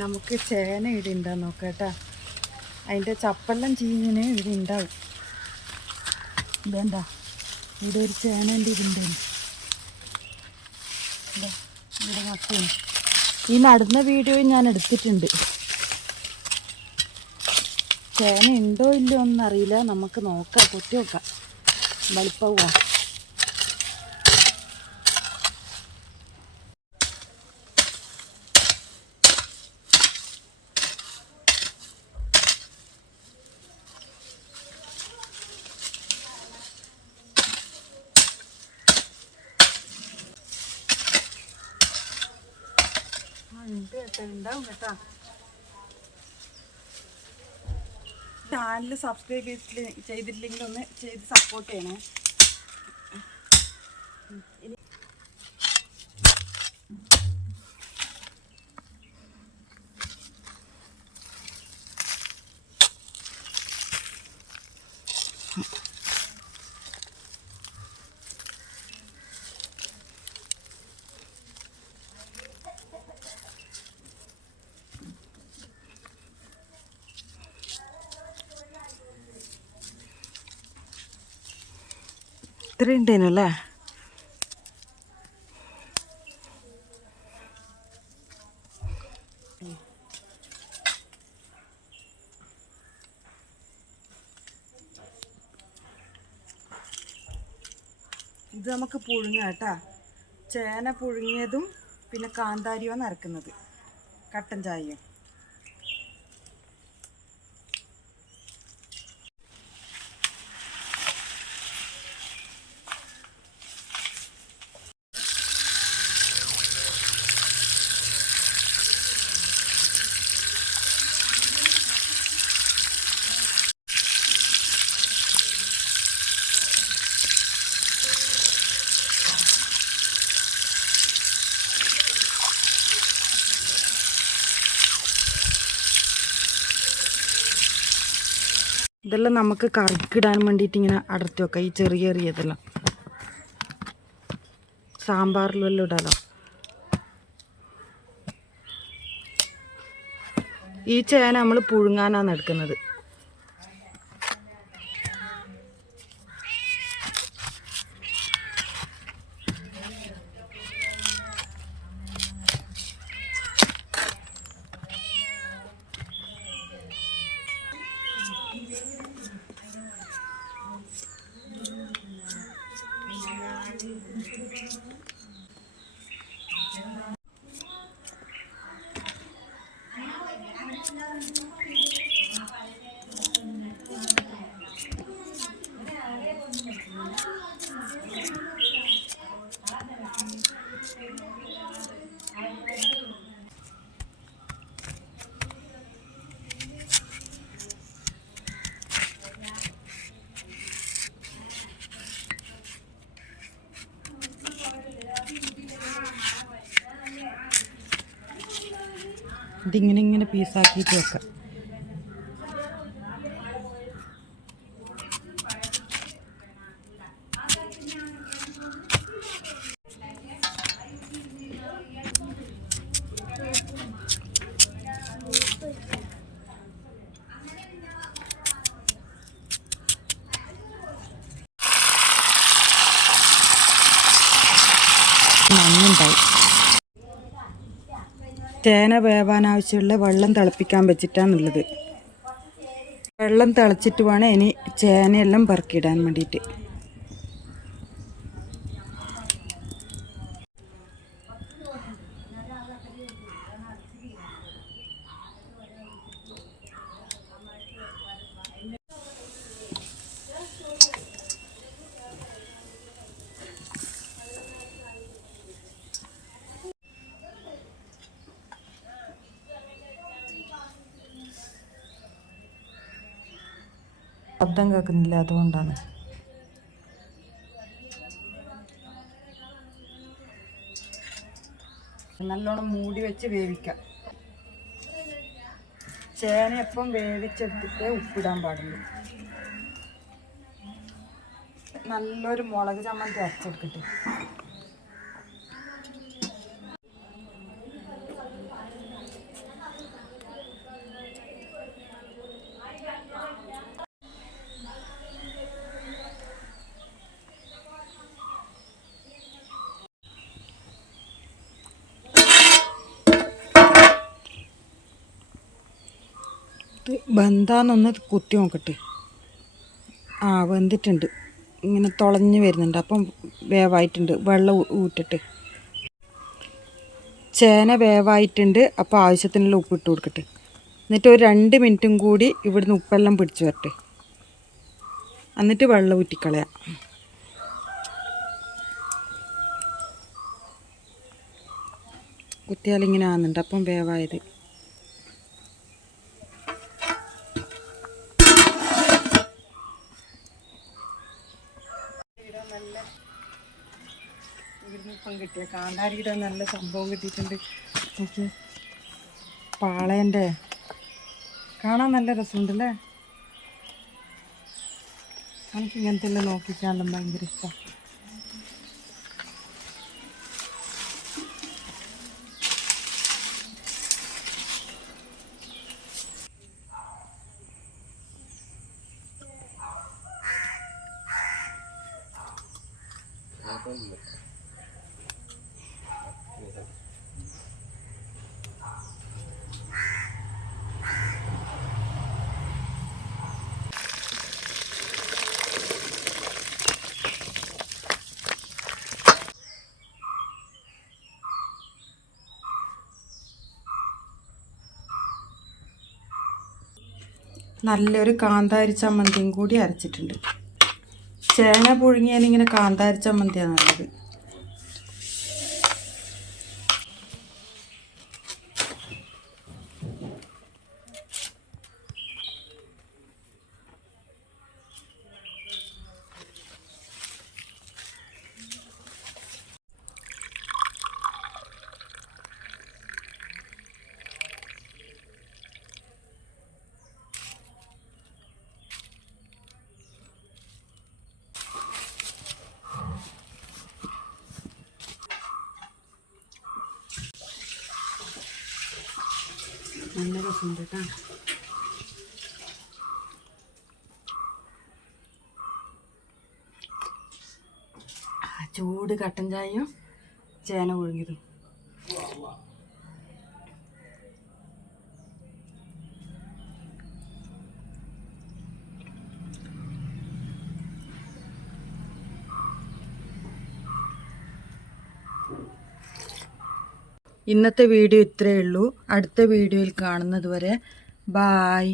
നമുക്ക് ചേന ഇവിടെ ഉണ്ടാവും നോക്കട്ടാ അതിന്റെ ചപ്പെല്ലാം ചീഞ്ഞിന് ഇവിടെ ഉണ്ടാവും. ഇതെന്താ ഇവിടെ ഒരു ചേനന്റെ ഇതുണ്ടായിരുന്നു ഇതാ, ഇവിടെ ഈ നടുന്ന വീഡിയോ ഞാൻ എടുത്തിട്ടുണ്ട്. ചേന ഉണ്ടോ ഇല്ലയോ എന്നറിയില്ല. നമുക്ക് നോക്കാം പൊട്ടി നോക്കാം. വലിപ്പവുക ചാനൽ സബ്സ്ക്രൈബ് ചെയ്തിട്ടില്ലെങ്കിൽ ഒന്ന് ചെയ്ത് സപ്പോർട്ട് ചെയ്യണേ ഇനി ഇത്രയും ഉണ്ടേനല്ലേ ഇത് നമുക്ക് പുഴുങ്ങാം കേട്ടാ. ചേന പുഴുങ്ങിയതും പിന്നെ കാന്താരിയോ നരക്കുന്നത് കട്ടൻ ചായയും. ഇതെല്ലാം നമുക്ക് കറിക്കിടാൻ വേണ്ടിയിട്ട് ഇങ്ങനെ അടർത്തി വെക്കാം. ഈ ചെറിയ ചെറിയതെല്ലാം സാമ്പാറിലെല്ലാം ഇടാലോ? ഈ ചേന നമ്മൾ പുഴുങ്ങാനാണ് എടുക്കുന്നത്. ഇതിങ്ങനെ ഇങ്ങനെ പീസാക്കിയിട്ട് വെക്കാം. ചേന വേവാൻ ആവശ്യമുള്ള വെള്ളം തിളപ്പിക്കാൻ വെച്ചിട്ടാണുള്ളത്. വെള്ളം തിളച്ചിട്ട് വേണം ഇനി ചേനയെല്ലാം പെറുക്കിയിടാൻ വേണ്ടിയിട്ട്. ശബ്ദം കേൾക്കുന്നില്ല അതുകൊണ്ടാണ്. നല്ലോണം മൂടി വെച്ച് വേവിക്കാം. ചേനയപ്പം വേവിച്ചെടുത്തിട്ട് ഉപ്പിടാൻ പാടുള്ളൂ. നല്ലൊരു മുളക് ചമ്മന്തി അരച്ചെടുക്കട്ടെ. ഇത് ബന്ധാന്നൊന്ന് കുത്തി നോക്കട്ടെ. ആ വെന്തിട്ടുണ്ട്. ഇങ്ങനെ തുളഞ്ഞ് വരുന്നുണ്ട്. അപ്പം വേവായിട്ടുണ്ട്. വെള്ളം ഊറ്റട്ടെ. ചേന വേവായിട്ടുണ്ട്. അപ്പോൾ ആവശ്യത്തിനുള്ള ഉപ്പ് ഇട്ട് കൊടുക്കട്ടെ. എന്നിട്ട് ഒരു രണ്ട് മിനിറ്റും കൂടി ഇവിടുന്ന് ഉപ്പെല്ലാം പിടിച്ചു വരട്ടെ. എന്നിട്ട് വെള്ളം ഊറ്റിക്കളയാം. കുത്തിയാലിങ്ങനെ ആകുന്നുണ്ട് അപ്പം വേവായത്. ഇപ്പം കിട്ടിയ കാന്താരിയുടെ നല്ല സംഭവം കിട്ടിയിട്ടുണ്ട്. എനിക്ക് പാളേന്റെ. കാണാൻ നല്ല രസമുണ്ടല്ലേ? എനിക്ക് ഇങ്ങനത്തെ എല്ലാം നോക്കിക്കാനും ഭയങ്കര ഇഷ്ടം. നല്ലൊരു കാന്താരി ചമ്മന്തിയും കൂടി അരച്ചിട്ടുണ്ട്. ചേന പുഴുങ്ങിയാൽ ഇങ്ങനെ കാന്താരി ചമ്മന്തിയാണ് നല്ലത്. നല്ല രസമുണ്ട് കേട്ടോ ചൂട് കട്ടൻ ചായയും ചേന പുഴുങ്ങിയതും. ഇന്നത്തെ വീഡിയോ ഇത്രയേ ഉള്ളൂ. അടുത്ത വീഡിയോയിൽ കാണുന്നത് വരെ ബായ്